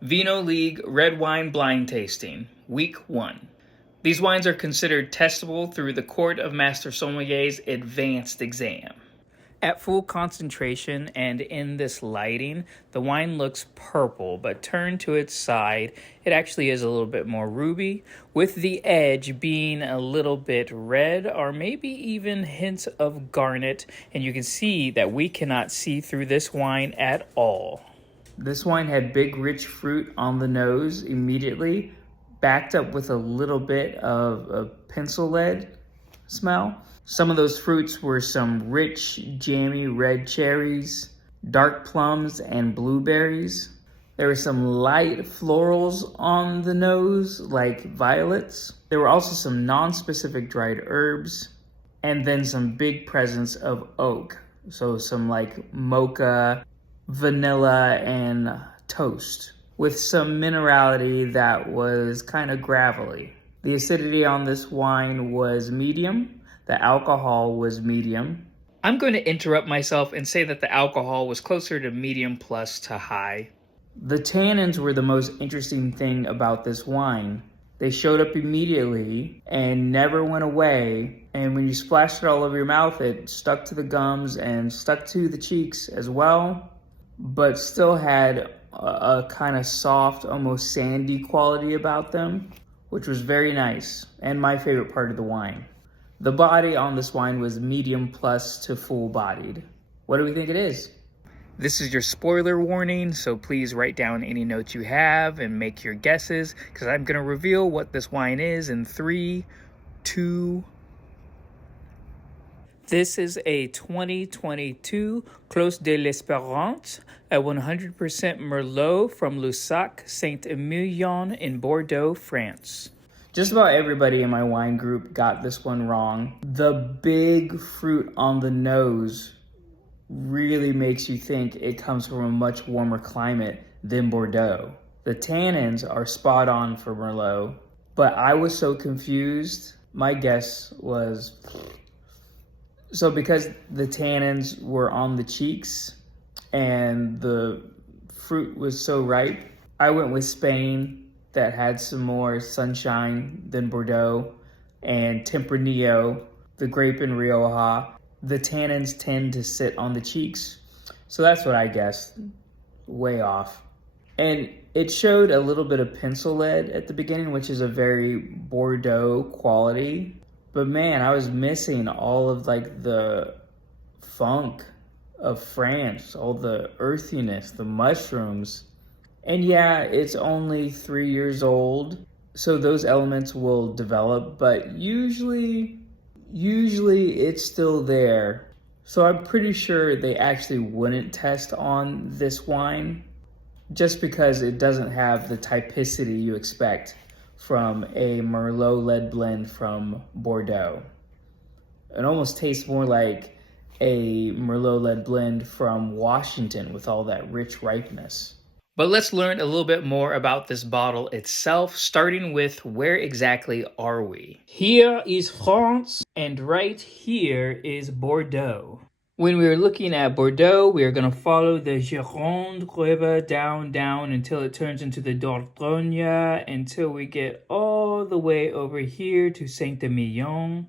Vino League Red Wine Blind Tasting, Week 1. These wines are considered testable through the Court of Master Sommelier's advanced exam. At full concentration and in this lighting, the wine looks purple, but turned to its side, it actually is a little bit more ruby, with the edge being a little bit red or maybe even hints of garnet, and you can see that we cannot see through this wine at all. This wine had big, rich fruit on the nose immediately, backed up with a little bit of a pencil lead smell. Some of those fruits were some rich, jammy red cherries, dark plums, and blueberries. There were some light florals on the nose, like violets. There were also some non-specific dried herbs, and then some big presence of oak. So some like mocha, vanilla, and toast, with some minerality that was kind of gravelly. The acidity on this wine was medium. The alcohol was medium. I'm going to interrupt myself and say that the alcohol was closer to medium plus to high. The tannins were the most interesting thing about this wine. They showed up immediately and never went away. And when you splashed it all over your mouth, it stuck to the gums and stuck to the cheeks as well, but still had a kind of soft, almost sandy quality about them, which was very nice and my favorite part of the wine. The body on this wine was medium plus to full bodied. What do we think it is? This is your spoiler warning, so please write down any notes you have and make your guesses, because I'm going to reveal what this wine is in 3, 2. This is a 2022 Clos de l'Espérance, a 100% Merlot from Lussac Saint-Emilion in Bordeaux, France. Just about everybody in my wine group got this one wrong. The big fruit on the nose really makes you think it comes from a much warmer climate than Bordeaux. The tannins are spot on for Merlot, but I was so confused. My guess was... So because the tannins were on the cheeks and the fruit was so ripe, I went with Spain, that had some more sunshine than Bordeaux, and Tempranillo, the grape in Rioja. The tannins tend to sit on the cheeks, so that's what I guessed. Way off. And it showed a little bit of pencil lead at the beginning, which is a very Bordeaux quality. But man, I was missing all of like the funk of France, all the earthiness, the mushrooms. And yeah, it's only 3 years old, so those elements will develop, but usually it's still there. So I'm pretty sure they actually wouldn't test on this wine, just because it doesn't have the typicity you expect from a Merlot-led blend from Bordeaux. It almost tastes more like a Merlot-led blend from Washington with all that rich ripeness. But let's learn a little bit more about this bottle itself, starting with where exactly are we? Here is France, and right here is Bordeaux. When we are looking at Bordeaux, we are going to follow the Gironde River down until it turns into the Dordogne, until we get all the way over here to Saint-Emilion.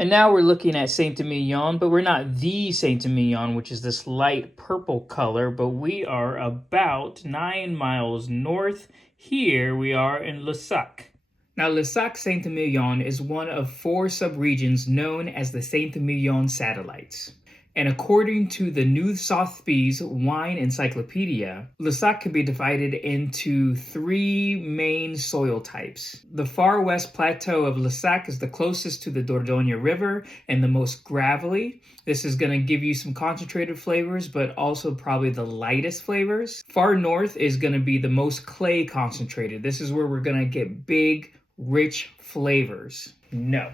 And now we're looking at Saint-Emilion, but we're not the Saint-Emilion, which is this light purple color, but we are about 9 miles north. Here we are in Lussac. Now, Lussac Saint-Emilion is one of 4 subregions known as the Saint-Emilion satellites. And according to the New Sotheby's Wine Encyclopedia, Lussac can be divided into 3 main soil types. The far west plateau of Lussac is the closest to the Dordogne River and the most gravelly. This is going to give you some concentrated flavors, but also probably the lightest flavors. Far north is going to be the most clay concentrated. This is where we're going to get big, rich flavors. No.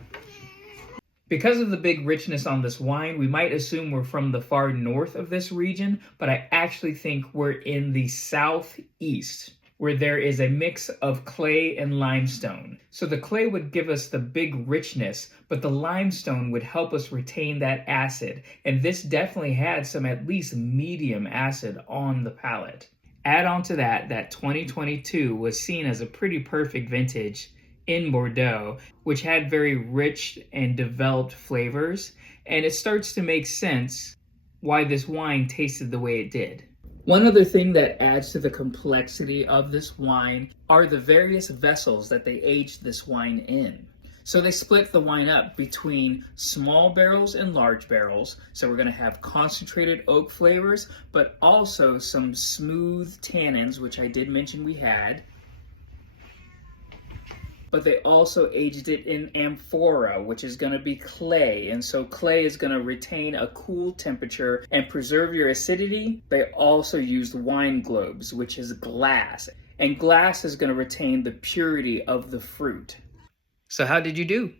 Because of the big richness on this wine, we might assume we're from the far north of this region, but I actually think we're in the southeast, where there is a mix of clay and limestone. So the clay would give us the big richness, but the limestone would help us retain that acid. And this definitely had some at least medium acid on the palate. Add on to that 2022 was seen as a pretty perfect vintage in Bordeaux, which had very rich and developed flavors, and it starts to make sense why this wine tasted the way it did. One other thing that adds to the complexity of this wine are the various vessels that they aged this wine in. So they split the wine up between small barrels and large barrels. So we're going to have concentrated oak flavors, but also some smooth tannins, which I did mention we had. But they also aged it in amphora, which is going to be clay. And so clay is going to retain a cool temperature and preserve your acidity. They also used wine globes, which is glass. And glass is going to retain the purity of the fruit. So how did you do?